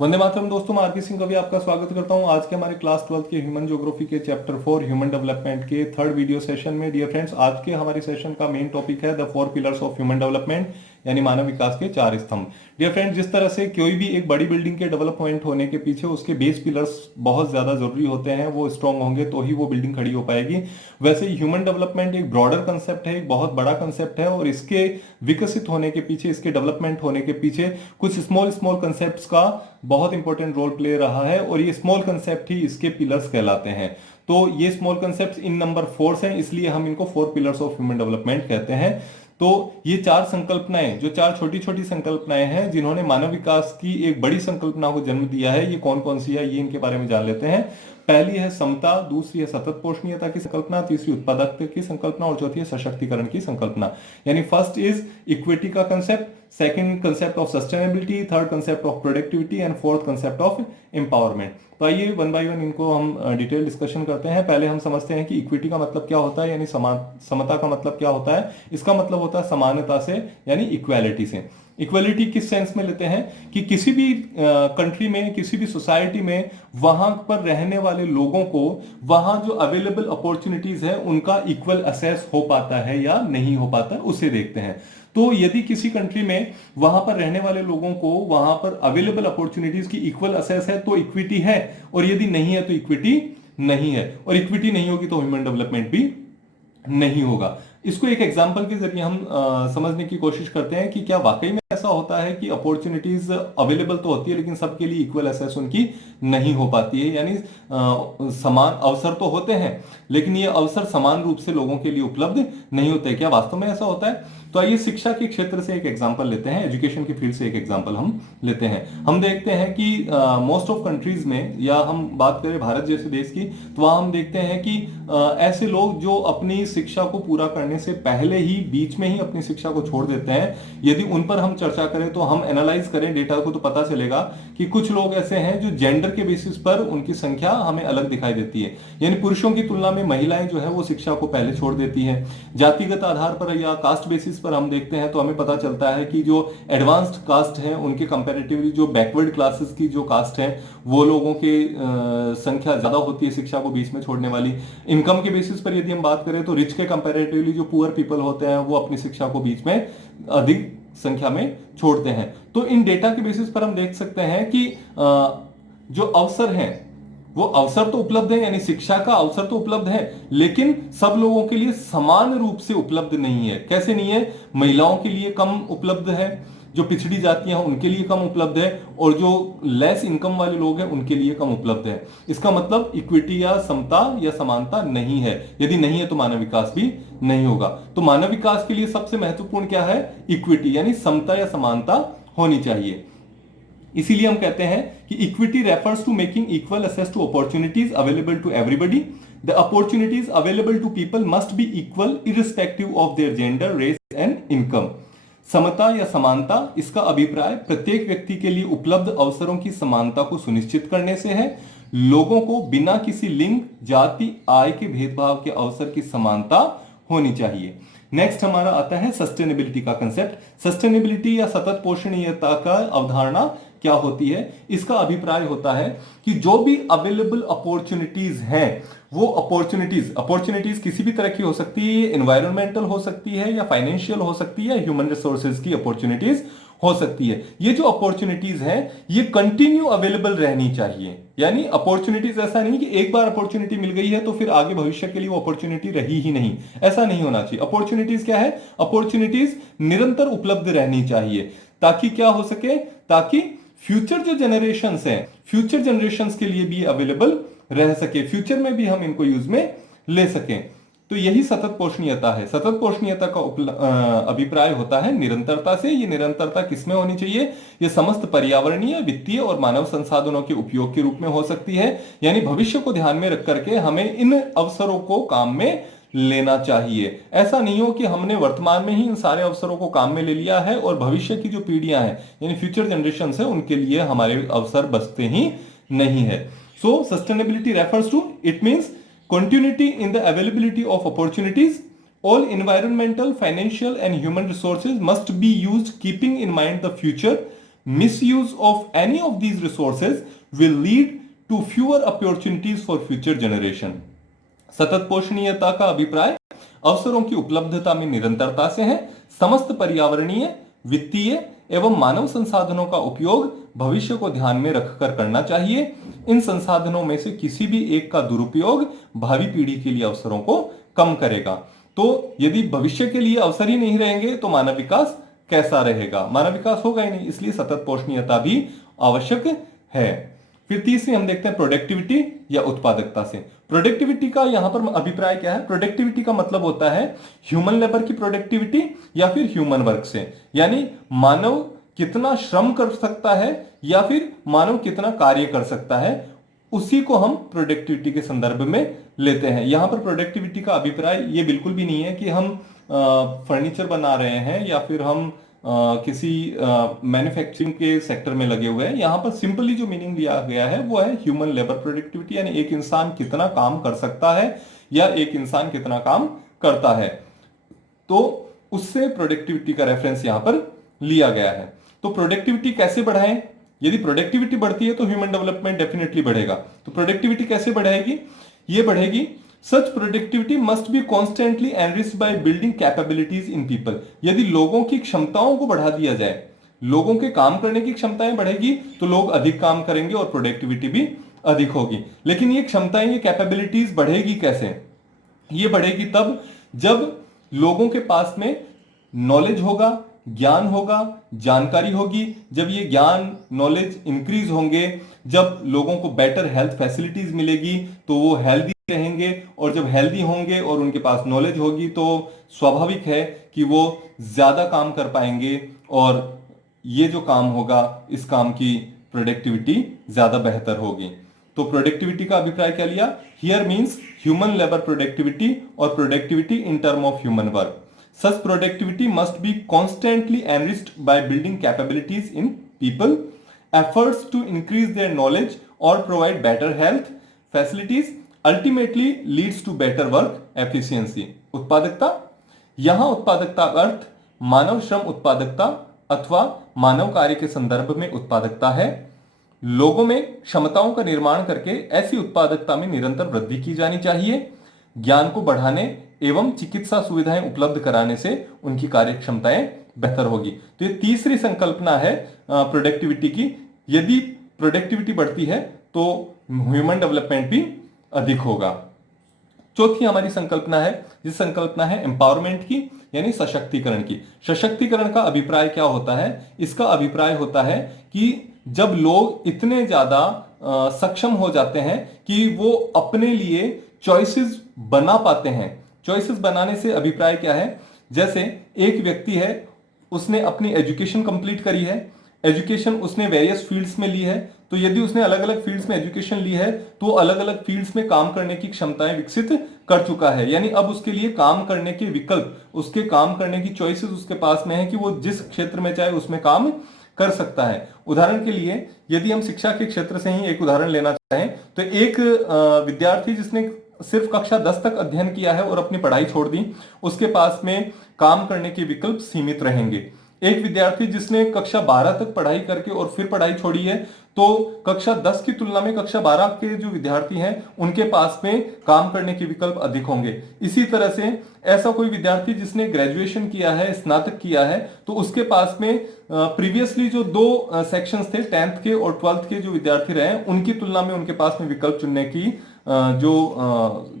वंदे मातरम दोस्तों, मैं आरपी सिंह कवि आपका स्वागत करता हूं आज के हमारे क्लास 12 के ह्यूमन ज्योग्राफी के चैप्टर 4 ह्यूमन डेवलपमेंट के थर्ड वीडियो सेशन में। डियर फ्रेंड्स, आज के हमारे सेशन का मेन टॉपिक है the 4 pillars of human development, यानी मानव विकास के 4 स्तंभ। डियर फ्रेंड्स, जिस तरह से कोई भी एक बड़ी बिल्डिंग के डेवलपमेंट होने के पीछे उसके बेस पिलर्स बहुत ज्यादा जरूरी होते हैं, वो स्ट्रांग होंगे तो ही वो बिल्डिंग खड़ी हो पाएगी। वैसे ह्यूमन डेवलपमेंट एक ब्रॉडर कंसेप्ट है, एक बहुत बड़ा कंसेप्ट है, और इसके विकसित होने के पीछे, इसके डेवलपमेंट होने के पीछे कुछ स्मॉल स्मॉल कंसेप्ट्स का बहुत इंपॉर्टेंट रोल प्ले रहा है, और ये स्मॉल कंसेप्ट ही इसके पिलर्स कहलाते हैं। तो ये स्मॉल कंसेप्ट्स इन नंबर 4 हैं, इसलिए हम इनको 4 पिलर्स ऑफ ह्यूमन डेवलपमेंट कहते हैं। तो ये 4 संकल्पनाएं, जो 4 छोटी छोटी संकल्पनाएं हैं जिन्होंने मानव विकास की एक बड़ी संकल्पना को जन्म दिया है, ये कौन कौन सी है, ये इनके बारे में जान लेते हैं। पहली है समता, दूसरी है सतत पोषणीयता की संकल्पना, तीसरी उत्पादकता की संकल्पना, और चौथी है सशक्तिकरण की संकल्पना। यानी फर्स्ट इज इक्विटी का concept, second concept of sustainability, third concept of productivity, and fourth concept of empowerment. तो आइए वन बाय वन इनको हम डिटेल डिस्कशन करते हैं। पहले हम समझते हैं कि इक्विटी का मतलब क्या होता है, यानी समता का मतलब क्या होता है। इसका मतलब होता है समानता से, यानी इक्वालिटी से। इक्वालिटी किस सेंस में लेते हैं कि किसी भी कंट्री में, किसी भी सोसाइटी में वहां पर रहने वाले लोगों को वहां जो अवेलेबल अपॉर्चुनिटीज है उनका इक्वल असेस हो पाता है या नहीं हो पाता है, उसे देखते हैं। तो यदि किसी कंट्री में वहां पर रहने वाले लोगों को वहां पर अवेलेबल अपॉर्चुनिटीज की इक्वल असेस है तो इक्विटी है, और यदि नहीं है तो इक्विटी नहीं है, और इक्विटी नहीं होगी तो ह्यूमन डेवलपमेंट भी नहीं होगा। इसको एक एग्जांपल के जरिए हम समझने की कोशिश करते हैं कि क्या वाकई में ऐसा होता है कि अपॉर्चुनिटीज अवेलेबल तो होती है लेकिन सबके लिए इक्वल एक्सेस उनकी नहीं हो पाती है। यानी समान अवसर तो होते हैं लेकिन ये अवसर समान रूप से लोगों के लिए उपलब्ध नहीं होते। क्या वास्तव में ऐसा होता है? तो आइए शिक्षा के क्षेत्र से एक एग्जांपल लेते हैं, एजुकेशन की फील्ड से एक एग्जांपल हम लेते हैं। हम देखते हैं कि मोस्ट ऑफ कंट्रीज में, या हम बात करें भारत जैसे देश की, तो वहां हम देखते हैं कि ऐसे लोग जो अपनी शिक्षा को पूरा करने से पहले ही बीच में ही अपनी शिक्षा को छोड़ देते हैं, यदि उन पर हम चर्चा करें तो हम एनालाइज करें डेटा को तो पता चलेगा कि कुछ लोग ऐसे हैं जो जेंडर के बेसिस पर उनकी संख्या हमें अलग दिखाई देती है। यानी पुरुषों की तुलना में महिलाएं जो है वो शिक्षा को पहले छोड़ देती हैं। जातिगत आधार पर या कास्ट बेसिस पर हम देखते हैं तो हमें पता चलता है कि जो एडवांस्ड कास्ट है उनके कंपैरेटिवली जो बैकवर्ड क्लासेस की जो कास्ट है वो लोगों की संख्या ज्यादा होती है शिक्षा को बीच में छोड़ने वाली। इनकम के बेसिस पर यदि हम बात करें तो रिच के कंपैरेटिवली जो पुअर पीपल होते हैं वो अपनी शिक्षा को बीच में अधिक संख्या में छोड़ते हैं। तो इन डेटा के बेसिस पर हम देख सकते हैं कि जो अवसर हैं वो अवसर तो उपलब्ध है, यानी शिक्षा का अवसर तो उपलब्ध है, लेकिन सब लोगों के लिए समान रूप से उपलब्ध नहीं है। कैसे नहीं है? महिलाओं के लिए कम उपलब्ध है, जो पिछड़ी जातियां हैं उनके लिए कम उपलब्ध है, और जो लेस इनकम वाले लोग हैं उनके लिए कम उपलब्ध है। इसका मतलब इक्विटी या समता या समानता नहीं है। यदि नहीं है तो मानव विकास भी नहीं होगा। तो मानव विकास के लिए सबसे महत्वपूर्ण क्या है? इक्विटी, यानी समता या समानता होनी चाहिए। इसीलिए हम कहते हैं कि equity refers to making equal access to opportunities available to everybody. The opportunities available to people must be equal irrespective of their gender, race and income. समता या समानता, इसका अभिप्राय प्रत्येक व्यक्ति के लिए उपलब्ध अवसरों की समानता को सुनिश्चित करने से है। लोगों को बिना किसी लिंग, जाति, आय के भेदभाव के अवसर की समानता होनी चाहिए। नेक्स्ट हमारा आता है सस्टेनेबिलिटी का कंसेप्ट। सस्टेनेबिलिटी या सतत पोषणीयता का अवधारणा क्या होती है? इसका अभिप्राय होता है कि जो भी अवेलेबल अपॉर्चुनिटीज हैं वो अपॉर्चुनिटीज किसी भी तरह की हो सकती है, एनवायरमेंटल हो सकती है या फाइनेंशियल हो सकती है, ह्यूमन रिसोर्सेज की अपॉर्चुनिटीज हो सकती है। ये जो अपॉर्चुनिटीज हैं ये कंटिन्यू अवेलेबल रहनी चाहिए। यानी अपॉर्चुनिटीज ऐसा नहीं कि एक बार अपॉर्चुनिटी मिल गई है तो फिर आगे भविष्य के लिए वो अपॉर्चुनिटी रही ही नहीं, ऐसा नहीं होना चाहिए। अपॉर्चुनिटीज क्या है? अपॉर्चुनिटीज निरंतर उपलब्ध रहनी चाहिए, ताकि क्या हो सके, ताकि फ्यूचर जो जनरेशंस हैं, फ्यूचर जनरेशंस के लिए भी अवेलेबल रह सके, फ्यूचर में भी हम इनको यूज में ले सकें। तो यही सतत पोषणीयता है। सतत पोषणीयता का अभिप्राय होता है निरंतरता से। ये निरंतरता किसमें होनी चाहिए? ये समस्त पर्यावरणीय, वित्तीय और मानव संसाधनों के उपयोग के रूप में हो सकती है। यानी भविष्य को ध्यान में रख करके हमें इन अवसरों को काम में लेना चाहिए। ऐसा नहीं हो कि हमने वर्तमान में ही इन सारे अवसरों को काम में ले लिया है और भविष्य की जो पीढ़ियां हैं यानी फ्यूचर जनरेशन है उनके लिए हमारे अवसर बचते ही नहीं है। So sustainability refers to, it means continuity in the availability of opportunities. All environmental, financial and human resources must be used keeping in mind the future misuse of any of these resources will lead to fewer opportunities for future generation. सतत पोषणीयता का अभिप्राय अवसरों की उपलब्धता में निरंतरता से है। समस्त पर्यावरणीय, वित्तीय एवं मानव संसाधनों का उपयोग भविष्य को ध्यान में रखकर करना चाहिए। इन संसाधनों में से किसी भी एक का दुरुपयोग भावी पीढ़ी के लिए अवसरों को कम करेगा। तो यदि भविष्य के लिए अवसर ही नहीं रहेंगे तो मानव विकास कैसा रहेगा? मानव विकास होगा ही नहीं, इसलिए सतत पोषणीयता भी आवश्यक है। फिर तीसरी हम देखते हैं प्रोडक्टिविटी या उत्पादकता से। प्रोडक्टिविटी का यहां पर अभिप्राय क्या है? प्रोडक्टिविटी का मतलब होता है ह्यूमन लेबर की प्रोडक्टिविटी या फिर ह्यूमन वर्क से, यानी मानव कितना श्रम कर सकता है या फिर मानव कितना कार्य कर सकता है, उसी को हम प्रोडक्टिविटी के संदर्भ में लेते हैं। यहां पर प्रोडक्टिविटी का अभिप्राय ये बिल्कुल भी नहीं है कि हम फर्नीचर बना रहे हैं या फिर हम किसी मैन्युफैक्चरिंग के सेक्टर में लगे हुए हैं। यहां पर सिंपली जो मीनिंग दिया गया है वो है ह्यूमन लेबर प्रोडक्टिविटी, यानी एक इंसान कितना काम कर सकता है या एक इंसान कितना काम करता है, तो उससे प्रोडक्टिविटी का रेफरेंस यहां पर लिया गया है। तो प्रोडक्टिविटी कैसे बढ़ाएं? यदि प्रोडक्टिविटी बढ़ती है तो ह्यूमन डेवलपमेंट डेफिनेटली बढ़ेगा। तो प्रोडक्टिविटी कैसे बढ़ाएगी? ये बढ़ेगी, such productivity must be constantly enriched by building capabilities in people. यदि लोगों की क्षमताओं को बढ़ा दिया जाए, लोगों के काम करने की क्षमताएं बढ़ेगी तो लोग अधिक काम करेंगे और प्रोडक्टिविटी भी अधिक होगी। लेकिन ये क्षमताएं, ये कैपेबिलिटीज बढ़ेगी कैसे? ये बढ़ेगी तब जब लोगों के पास में नॉलेज होगा, ज्ञान होगा, जानकारी होगी। जब ये ज्ञान, नॉलेज इंक्रीज होंगे, जब लोगों को बेटर हेल्थ फैसिलिटीज मिलेगी तो वो हेल्दी रहेंगे, और जब हेल्दी होंगे और उनके पास नॉलेज होगी तो स्वाभाविक है कि वो ज्यादा काम कर पाएंगे और ये जो काम होगा इस काम की प्रोडक्टिविटी ज्यादा बेहतर होगी। तो प्रोडक्टिविटी का अभिप्राय क्या लिया? Here means human labour productivity और productivity in term of human work. Such productivity must be constantly enriched by building capabilities in people. Efforts to increase their knowledge or provide better health facilities ultimately leads to better work efficiency. उत्पादकता, यहां उत्पादकता का अर्थ मानव श्रम उत्पादकता अथवा मानव कार्य के संदर्भ में उत्पादकता है। लोगों में क्षमताओं का निर्माण करके ऐसी उत्पादकता में निरंतर वृद्धि की जानी चाहिए। ज्ञान को बढ़ाने एवं चिकित्सा सुविधाएं उपलब्ध कराने से उनकी कार्य क्षमताएं बेहतर होगी। तो ये तीसरी संकल्पना है प्रोडक्टिविटी की। यदि प्रोडक्टिविटी बढ़ती है तो ह्यूमन डेवलपमेंट भी अधिक होगा। चौथी हमारी संकल्पना है, जिस संकल्पना है एम्पावरमेंट की, यानी सशक्तिकरण की। सशक्तिकरण का अभिप्राय क्या होता है? इसका अभिप्राय होता है कि जब लोग इतने ज्यादा सक्षम हो जाते हैं कि वो अपने लिए चॉइसेस बना पाते हैं। चॉइसेस बनाने से अभिप्राय क्या है? जैसे एक व्यक्ति है, उसने अपनी एजुकेशन कंप्लीट करी है, एजुकेशन उसने वेरियस फील्ड्स में ली है, तो यदि उसने अलग अलग फील्ड्स में एजुकेशन ली है तो अलग अलग फील्ड्स में काम करने की क्षमताएं विकसित कर चुका है। यानी अब उसके लिए काम करने के विकल्प, उसके काम करने की चॉइसेस उसके पास में है कि वो जिस क्षेत्र में चाहे उसमें काम कर सकता है। उदाहरण के लिए यदि हम शिक्षा के क्षेत्र से ही एक उदाहरण लेना चाहें तो एक विद्यार्थी जिसने सिर्फ कक्षा 10 तक अध्ययन किया है और अपनी पढ़ाई छोड़ दी, उसके पास में काम करने के विकल्प सीमित रहेंगे। एक विद्यार्थी जिसने कक्षा 12 तक पढ़ाई करके और फिर पढ़ाई छोड़ी है, तो कक्षा 10 की तुलना में कक्षा 12 के जो विद्यार्थी हैं उनके पास में काम करने के विकल्प अधिक होंगे। इसी तरह से ऐसा कोई विद्यार्थी जिसने ग्रेजुएशन किया है, स्नातक किया है, तो उसके पास में प्रीवियसली जो दो सेक्शंस थे, 10th के और 12th के जो विद्यार्थी रहे, उनकी तुलना में उनके पास में विकल्प चुनने की जो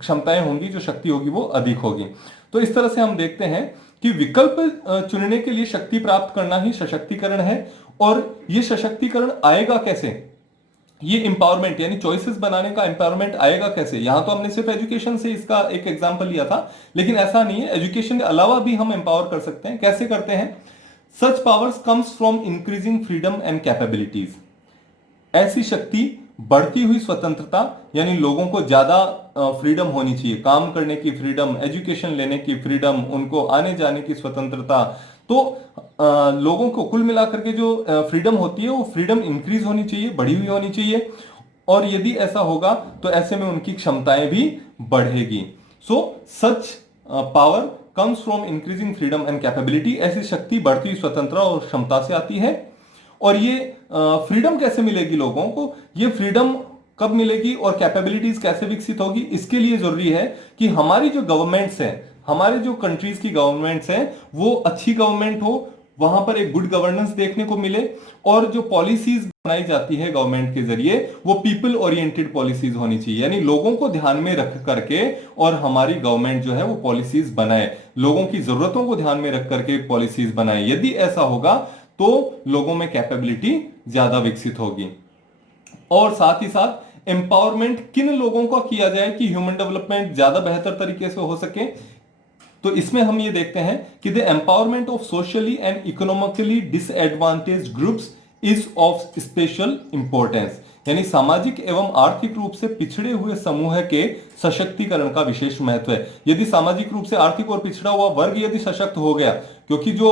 क्षमताएं होंगी, जो शक्ति होगी, वो अधिक होगी। तो इस तरह से हम देखते हैं कि विकल्प चुनने के लिए शक्ति प्राप्त करना ही सशक्तिकरण है। और ये सशक्तिकरण आएगा कैसे? ये एम्पावरमेंट यानी चॉइसेस बनाने का एम्पावरमेंट आएगा कैसे? यहां तो हमने सिर्फ एजुकेशन से इसका एक एग्जांपल लिया था, लेकिन ऐसा नहीं है, एजुकेशन के अलावा भी हम एम्पावर कर सकते हैं। कैसे करते हैं? Such powers comes from increasing freedom and capabilities. ऐसी शक्ति बढ़ती हुई स्वतंत्रता, यानी लोगों को ज्यादा फ्रीडम होनी चाहिए, काम करने की फ्रीडम, एजुकेशन लेने की फ्रीडम, उनको आने जाने की स्वतंत्रता। तो लोगों को कुल मिलाकर के जो फ्रीडम होती है वो फ्रीडम इंक्रीज होनी चाहिए, बढ़ी हुई होनी चाहिए। और यदि ऐसा होगा तो ऐसे में उनकी क्षमताएं भी बढ़ेगी। So such power comes from increasing freedom and capability. ऐसी शक्ति बढ़ती हुई स्वतंत्रता और क्षमता से आती है। और ये फ्रीडम कैसे मिलेगी लोगों को, ये फ्रीडम कब मिलेगी और कैपेबिलिटीज कैसे विकसित होगी, इसके लिए जरूरी है कि हमारी जो गवर्नमेंट्स हैं, हमारे जो कंट्रीज की गवर्नमेंट्स हैं, वो अच्छी गवर्नमेंट हो, वहां पर एक गुड गवर्नेंस देखने को मिले, और जो पॉलिसीज बनाई जाती है गवर्नमेंट के जरिए वो पीपल ओरिएंटेड पॉलिसीज होनी चाहिए, यानी लोगों को ध्यान में रख करके और हमारी गवर्नमेंट जो है वो पॉलिसीज बनाए, लोगों की जरूरतों को ध्यान में रख करके पॉलिसीज बनाए। यदि ऐसा होगा तो लोगों में कैपेबिलिटी ज्यादा विकसित होगी। और साथ ही साथ एम्पावरमेंट किन लोगों का किया जाए कि ह्यूमन डेवलपमेंट ज्यादा बेहतर तरीके से हो सके, तो इसमें हम ये देखते हैं कि the empowerment of socially and economically disadvantage groups is of special importance, यानी सामाजिक एवं आर्थिक रूप से पिछड़े हुए समूह के सशक्तिकरण का विशेष महत्व है। यदि सामाजिक रूप से आर्थिक और पिछड़ा हुआ वर्ग यदि सशक्त हो गया, क्योंकि जो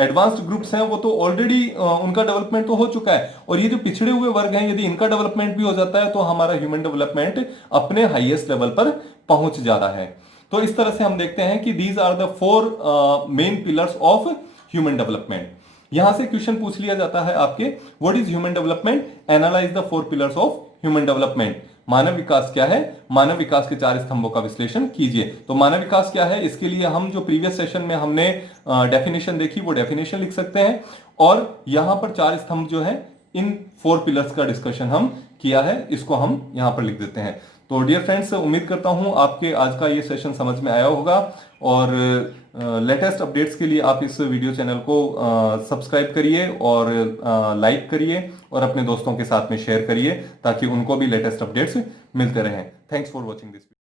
एडवांस्ड ग्रुप्स हैं वो तो ऑलरेडी उनका डेवलपमेंट तो हो चुका है, और ये जो पिछड़े हुए वर्ग हैं यदि इनका डेवलपमेंट भी हो जाता है तो हमारा ह्यूमन डेवलपमेंट अपने हाईएस्ट लेवल पर पहुंच जाता है। तो इस तरह से हम देखते हैं कि these are the 4 main pillars of human development. यहां से क्वेश्चन पूछ लिया जाता है आपके, what is human development, analyse the 4 pillars of human development. मानव विकास क्या है, मानव विकास के 4 स्तंभों का विश्लेषण कीजिए। तो मानव विकास क्या है, इसके लिए हम जो प्रीवियस सेशन में हमने डेफिनेशन देखी वो डेफिनेशन लिख सकते हैं, और यहां पर 4 स्तंभ जो है इन 4 पिलर्स का डिस्कशन हम किया है, इसको हम यहां पर लिख देते हैं। तो डियर फ्रेंड्स, उम्मीद करता हूं आपके आज का ये सेशन समझ में आया होगा, और लेटेस्ट अपडेट्स के लिए आप इस वीडियो चैनल को सब्सक्राइब करिए और लाइक करिए और अपने दोस्तों के साथ में शेयर करिए ताकि उनको भी लेटेस्ट अपडेट्स मिलते रहें। Thanks for watching this.